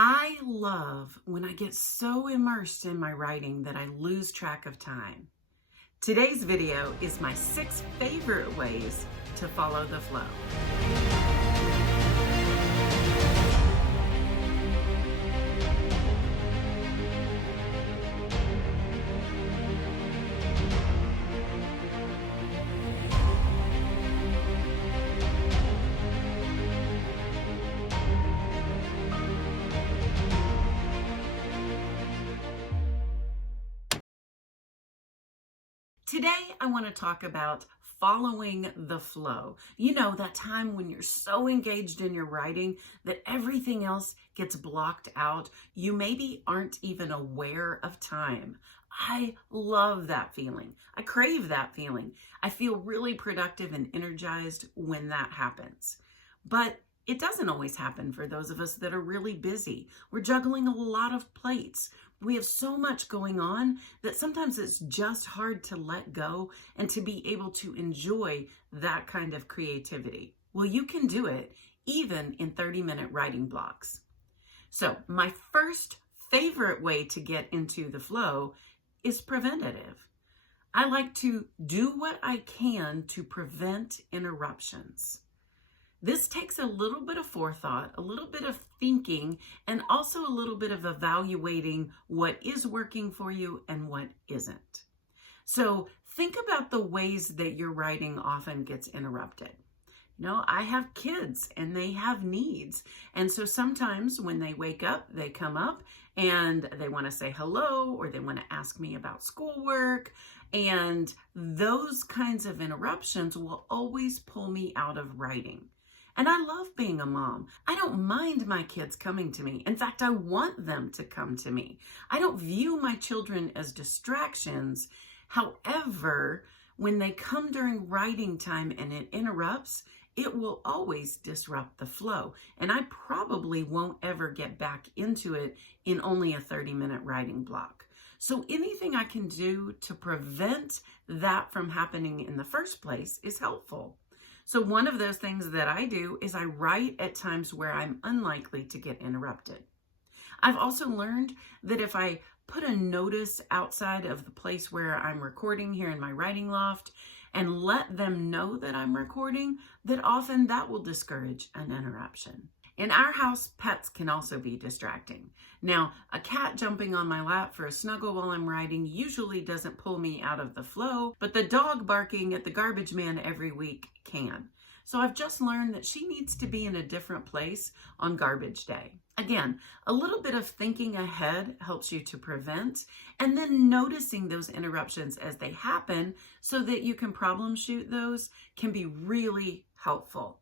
I love when I get so immersed in my writing that I lose track of time. Today's video is my 6 favorite ways to follow the flow. Today, I want to talk about following the flow. You know, that time when you're so engaged in your writing that everything else gets blocked out. You maybe aren't even aware of time. I love that feeling. I crave that feeling. I feel really productive and energized when that happens. But it doesn't always happen for those of us that are really busy. We're juggling a lot of plates. We have so much going on that sometimes it's just hard to let go and to be able to enjoy that kind of creativity. Well, you can do it even in 30-minute writing blocks. So my first favorite way to get into the flow is preventative. I like to do what I can to prevent interruptions. This takes a little bit of forethought, a little bit of thinking, and also a little bit of evaluating what is working for you and what isn't. So think about the ways that your writing often gets interrupted. You know, I have kids and they have needs. And so sometimes when they wake up, they come up and they want to say hello or they want to ask me about schoolwork. And those kinds of interruptions will always pull me out of writing. And I love being a mom. I don't mind my kids coming to me. In fact, I want them to come to me. I don't view my children as distractions. However, when they come during writing time and it interrupts, it will always disrupt the flow. And I probably won't ever get back into it in only a 30-minute writing block. So anything I can do to prevent that from happening in the first place is helpful. So one of those things that I do is I write at times where I'm unlikely to get interrupted. I've also learned that if I put a notice outside of the place where I'm recording here in my writing loft and let them know that I'm recording, that often that will discourage an interruption. In our house, pets can also be distracting. Now, a cat jumping on my lap for a snuggle while I'm writing usually doesn't pull me out of the flow, but the dog barking at the garbage man every week can. So I've just learned that she needs to be in a different place on garbage day. Again, a little bit of thinking ahead helps you to prevent, and then noticing those interruptions as they happen so that you can problem shoot those can be really helpful.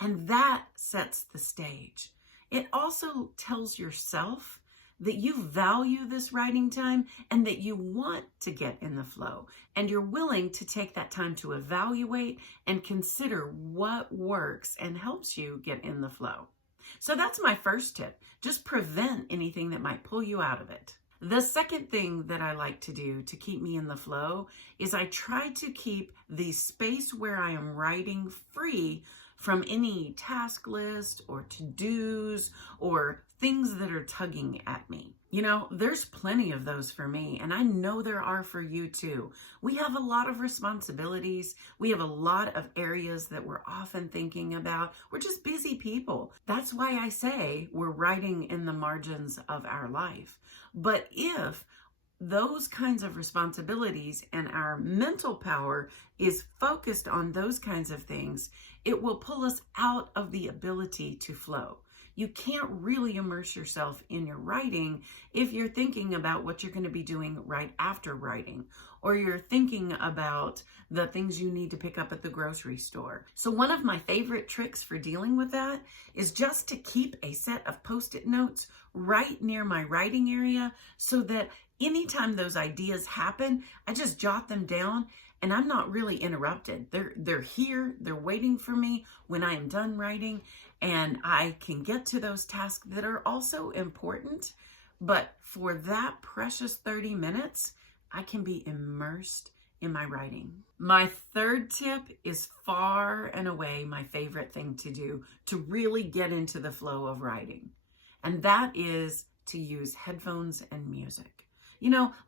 And that sets the stage. It also tells yourself that you value this writing time and that you want to get in the flow. And you're willing to take that time to evaluate and consider what works and helps you get in the flow. So that's my first tip. Just prevent anything that might pull you out of it. The second thing that I like to do to keep me in the flow is I try to keep the space where I am writing free from any task list or to-dos or things that are tugging at me. You know, there's plenty of those for me, and I know there are for you too. We have a lot of responsibilities. We have a lot of areas that we're often thinking about. We're just busy people. That's why I say we're writing in the margins of our life. But if those kinds of responsibilities and our mental power is focused on those kinds of things, it will pull us out of the ability to flow. You can't really immerse yourself in your writing if you're thinking about what you're going to be doing right after writing, or you're thinking about the things you need to pick up at the grocery store. So one of my favorite tricks for dealing with that is just to keep a set of Post-it notes right near my writing area so that anytime those ideas happen, I just jot them down and I'm not really interrupted. They're here, they're waiting for me when I am done writing, and I can get to those tasks that are also important. But for that precious 30 minutes, I can be immersed in my writing. My third tip is far and away my favorite thing to do to really get into the flow of writing. and that is to use headphones and music.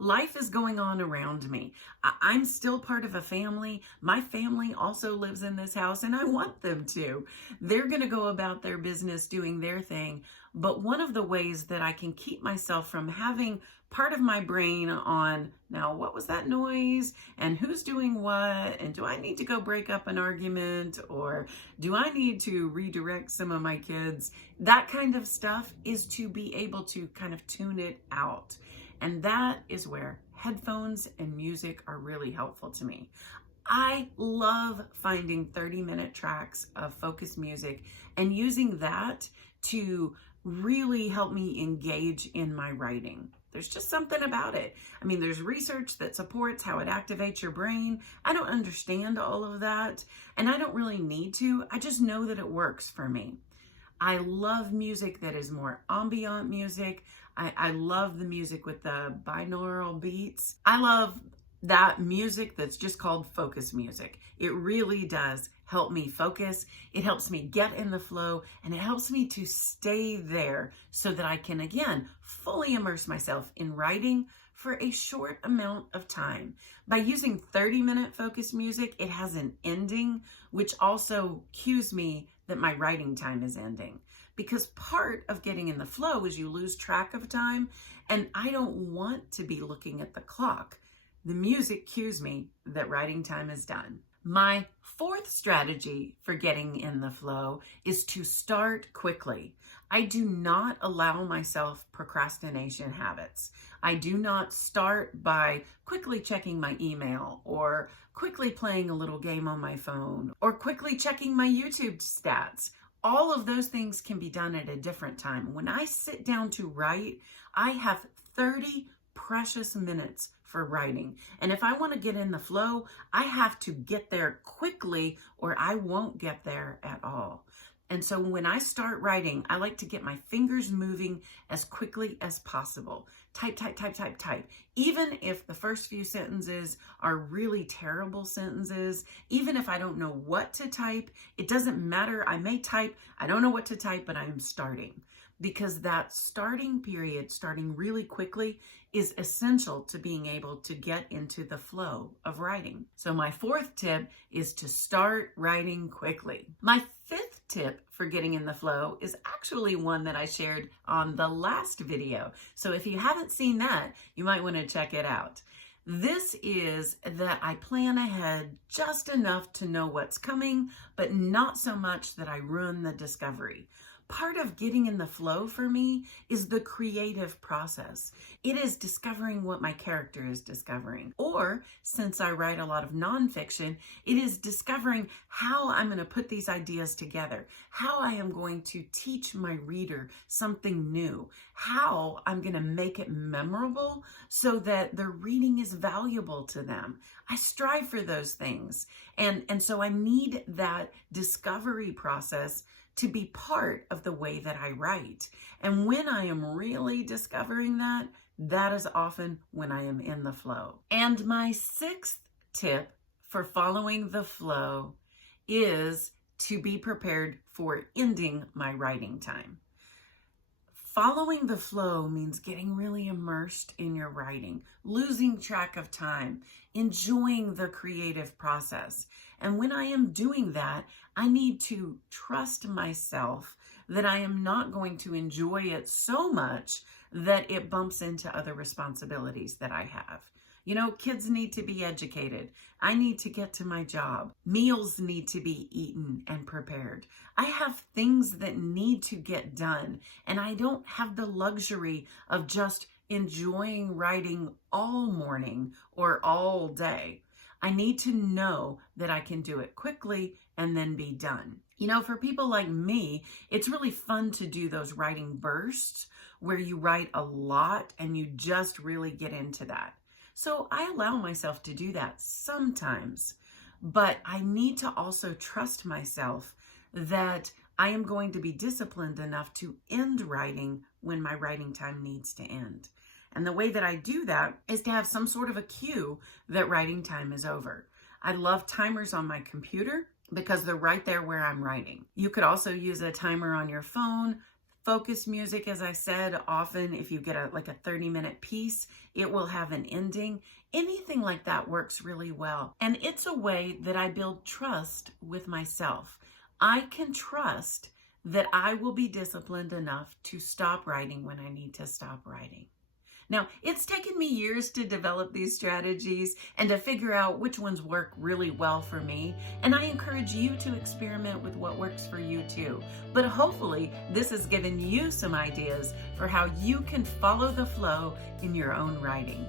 Life is going on around me. I'm still part of a family. My family also lives in this house, and I want them to. They're going to go about their business doing their thing. But one of the ways that I can keep myself from having part of my brain on, now, what was that noise? And who's doing what? And do I need to go break up an argument? Or do I need to redirect some of my kids? That kind of stuff is to be able to kind of tune it out. And that is where headphones and music are really helpful to me. I love finding 30-minute tracks of focus music and using that to really help me engage in my writing. There's just something about it. I mean, there's research that supports how it activates your brain. I don't understand all of that, and I don't really need to. I just know that it works for me. I love music that is more ambient music. I love the music with the binaural beats. I love that music that's just called focus music. It really does help me focus. It helps me get in the flow, and it helps me to stay there so that I can, again, fully immerse myself in writing for a short amount of time. By using 30-minute focus music, it has an ending, which also cues me that my writing time is ending. Because part of getting in the flow is you lose track of time, and I don't want to be looking at the clock. The music cues me that writing time is done. My fourth strategy for getting in the flow is to start quickly. I do not allow myself procrastination habits. I do not start by quickly checking my email or quickly playing a little game on my phone or quickly checking my YouTube stats. All of those things can be done at a different time. When I sit down to write, I have 30 precious minutes for writing. And if I want to get in the flow, I have to get there quickly or I won't get there at all. And so when I start writing, I like to get my fingers moving as quickly as possible. Type, type, type, type, type. Even if the first few sentences are really terrible sentences, even if I don't know what to type, it doesn't matter. I may type, I don't know what to type, but I'm starting. Because that starting period, starting really quickly, is essential to being able to get into the flow of writing. So my fourth tip is to start writing quickly. My fifth tip for getting in the flow is actually one that I shared on the last video. So if you haven't seen that, you might want to check it out. This is that I plan ahead just enough to know what's coming, but not so much that I ruin the discovery. Part of getting in the flow for me is the creative process. It is discovering what my character is discovering. Or, since I write a lot of nonfiction, it is discovering how I'm going to put these ideas together, how I am going to teach my reader something new, how I'm going to make it memorable so that the reading is valuable to them. I strive for those things. And so I need that discovery process to be part of the way that I write. And when I am really discovering that, that is often when I am in the flow. And my sixth tip for following the flow is to be prepared for ending my writing time. Following the flow means getting really immersed in your writing, losing track of time, enjoying the creative process. And when I am doing that, I need to trust myself that I am not going to enjoy it so much that it bumps into other responsibilities that I have. Kids need to be educated. I need to get to my job. Meals need to be eaten and prepared. I have things that need to get done, and I don't have the luxury of just enjoying writing all morning or all day. I need to know that I can do it quickly and then be done. For people like me, it's really fun to do those writing bursts where you write a lot and you just really get into that. So I allow myself to do that sometimes, but I need to also trust myself that I am going to be disciplined enough to end writing when my writing time needs to end. And the way that I do that is to have some sort of a cue that writing time is over. I love timers on my computer because they're right there where I'm writing. You could also use a timer on your phone. Focus music, as I said, often if you get like a 30-minute piece, it will have an ending. Anything like that works really well. And it's a way that I build trust with myself. I can trust that I will be disciplined enough to stop writing when I need to stop writing. Now, it's taken me years to develop these strategies and to figure out which ones work really well for me. And I encourage you to experiment with what works for you too. But hopefully, this has given you some ideas for how you can follow the flow in your own writing.